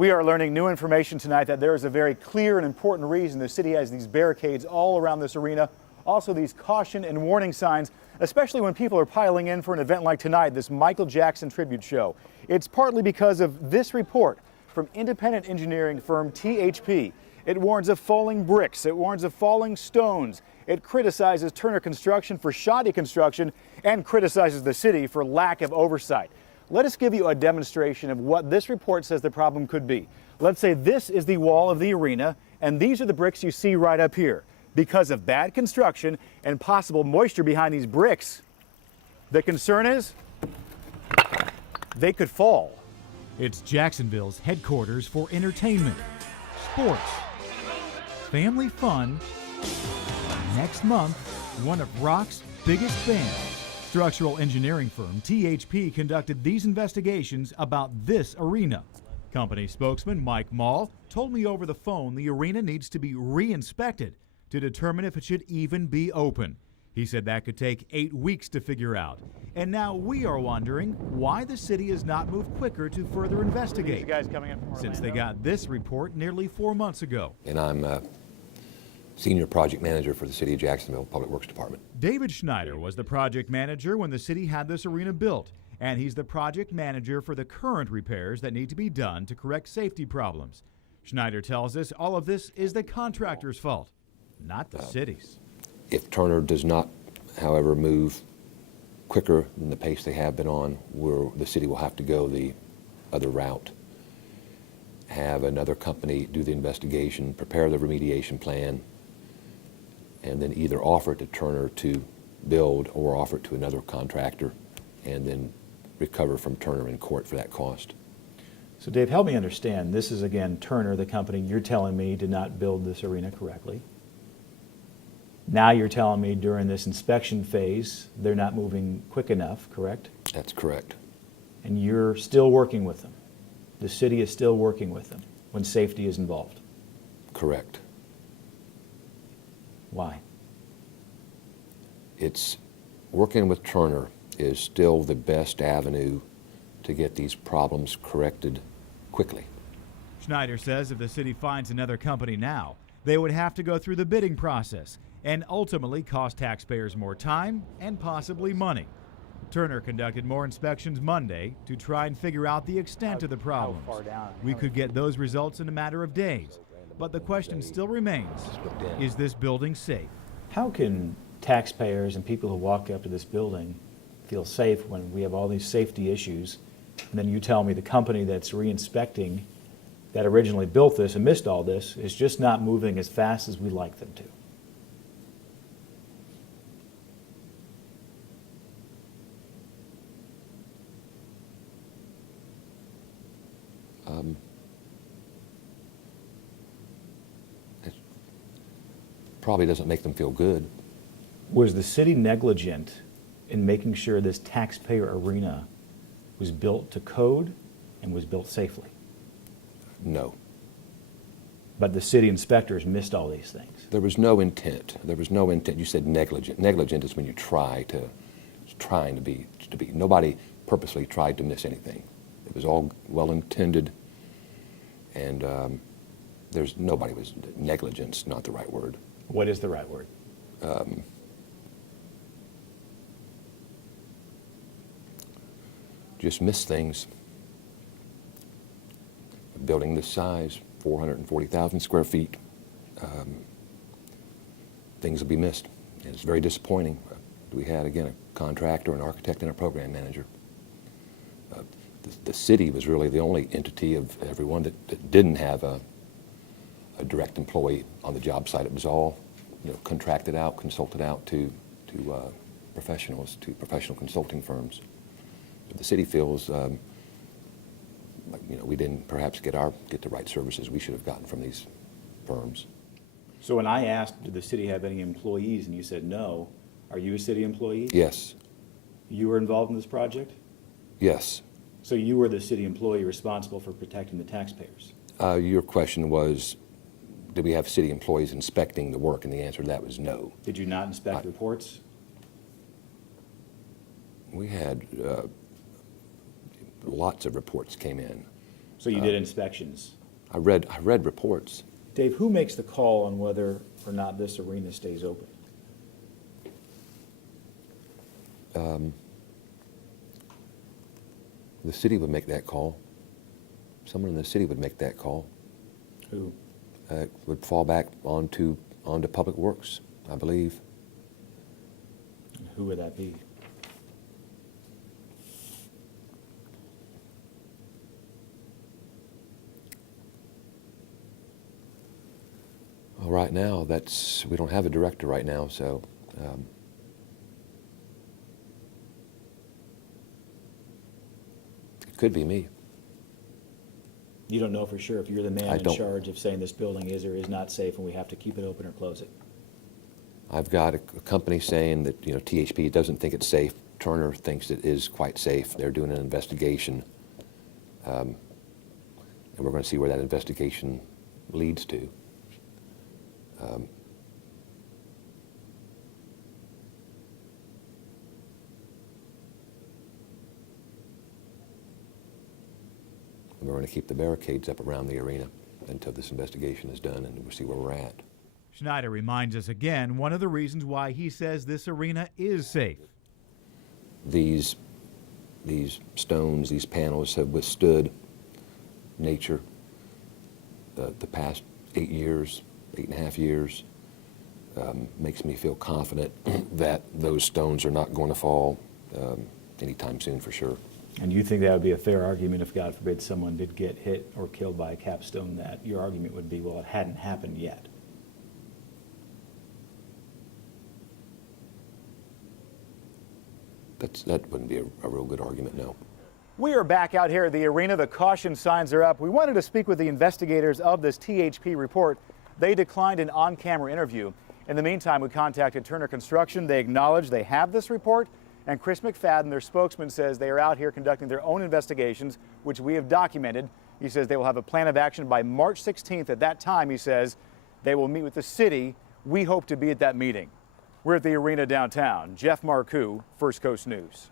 We are learning new information tonight that there is a very clear and important reason the city has these barricades all around this arena. Also these caution and warning signs, especially when people are piling in for an event like tonight, this Michael Jackson tribute show. It's partly because of this report from independent engineering firm THP. It warns of falling bricks. It warns of falling stones. It criticizes Turner Construction for shoddy construction and criticizes the city for lack of oversight. Let us give you a demonstration of what this report says the problem could be. Let's say this is the wall of the arena, and these are the bricks you see right up here. Because of bad construction and possible moisture behind these bricks, the concern is they could fall. It's Jacksonville's headquarters for entertainment, sports, family fun. Next month, one of rock's biggest bands. Structural engineering firm THP conducted these investigations about this arena. Company spokesman Mike Mall told me over the phone the arena needs to be re-inspected to determine if it should even be open. He said that could take 8 weeks to figure out. And now we are wondering why the city has not moved quicker to further investigate. These guys coming in from Orlando. Since they got this report nearly 4 months ago. And I'm Senior Project Manager for the City of Jacksonville Public Works Department. David Schneider was the project manager when the city had this arena built, and he's the project manager for the current repairs that need to be done to correct safety problems. Schneider tells us all of this is the contractor's fault, not the city's. If Turner does not, however, move quicker than the pace they have been on, the city will have to go the other route. Have another company do the investigation, prepare the remediation plan, and then either offer it to Turner to build or offer it to another contractor and then recover from Turner in court for that cost. So Dave, help me understand. This is again Turner, the company you're telling me did not build this arena correctly. Now you're telling me during this inspection phase they're not moving quick enough, correct? That's correct. And you're still working with them. The city is still working with them when safety is involved. Correct. Why? It's working with Turner is still the best avenue to get these problems corrected quickly. Schneider says if the city finds another company now, they would have to go through the bidding process and ultimately cost taxpayers more time and possibly money. Turner conducted more inspections Monday to try and figure out the extent of the problems. We could get those results in a matter of days, but the question still remains, is this building safe? How can taxpayers and people who walk up to this building feel safe when we have all these safety issues, and then you tell me the company that's re-inspecting that originally built this and missed all this is just not moving as fast as we'd like them to? It probably doesn't make them feel good. Was the city negligent in making sure this taxpayer arena was built to code and was built safely? No. But the city inspectors missed all these things. There was no intent. There was no intent. You said negligent. Negligent is when you trying to be. Nobody purposely tried to miss anything. It was all well intended, and nobody was negligence. Not the right word. What is the right word? Just miss things. A building this size, 440,000 square feet, things will be missed. And it's very disappointing. We had, again, a contractor, an architect, and a program manager. The city was really the only entity of everyone that didn't have a direct employee on the job site. It was all contracted out, consulted out to professionals, to professional consulting firms. The city feels like we didn't perhaps get the right services we should have gotten from these firms. So when I asked, did the city have any employees, and you said no, are you a city employee? Yes. You were involved in this project? Yes. So you were the city employee responsible for protecting the taxpayers? Your question was, did we have city employees inspecting the work? And the answer to that was no. Did you not inspect reports? We had lots of reports came in. So you did inspections. I read reports. Dave, who makes the call on whether or not this arena stays open? The city would make that call. Someone in the city would make that call. Who? It would fall back onto Public Works, I believe. Who would that be? Well, right now, we don't have a director right now, so it could be me. You don't know for sure if you're the man in don't. charge of saying this building is or is not safe and we have to keep it open or close it. I've got a company saying that, THP doesn't think it's safe. Turner thinks it is quite safe. They're doing an investigation. And we're going to see where that investigation leads to. We're going to keep the barricades up around the arena until this investigation is done, and we'll see where we're at. Schneider reminds us again one of the reasons why he says this arena is safe. These stones, these panels have withstood nature the past 8.5 years. Makes me feel confident that those stones are not going to fall anytime soon for sure. And you think that would be a fair argument if, God forbid, someone did get hit or killed by a capstone, that your argument would be, well, it hadn't happened yet? That wouldn't be a real good argument, no. We are back out here at the arena. The caution signs are up. We wanted to speak with the investigators of this THP report. They declined an on-camera interview. In the meantime, we contacted Turner Construction. They acknowledge they have this report. And Chris McFadden, their spokesman, says they are out here conducting their own investigations, which we have documented. He says they will have a plan of action by March 16th. At that time, he says, they will meet with the city. We hope to be at that meeting. We're at the arena downtown. Jeff Marcoux, First Coast News.